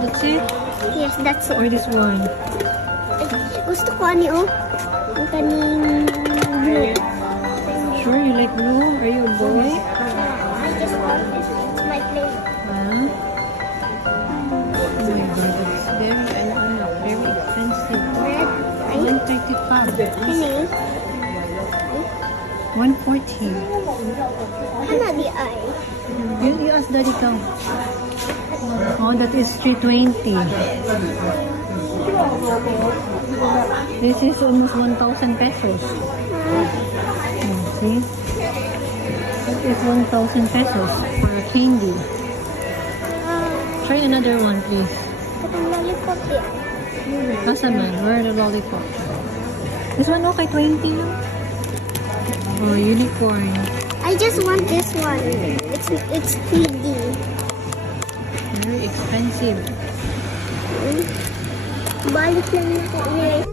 That's it? Yes, that's it. Or this one? Gusto ko ani oh. Ang kaning blue. Sure, you like blue? Are you a boy? I just want this. It's my plate. Huh? Oh my god, it's very expensive. Red. 135. Kini. 140. Hana di ay. You ask daddy count. Oh, that is 320. This is almost 1,000 pesos. See? That is 1,000 pesos for a candy. Try another one, please. Katong lollipop yan. Kasaman, where are the lollipop? This one okay, 20. Oh, unicorn. I just want this one. It's 3D. Very expensive. Balik lang natin.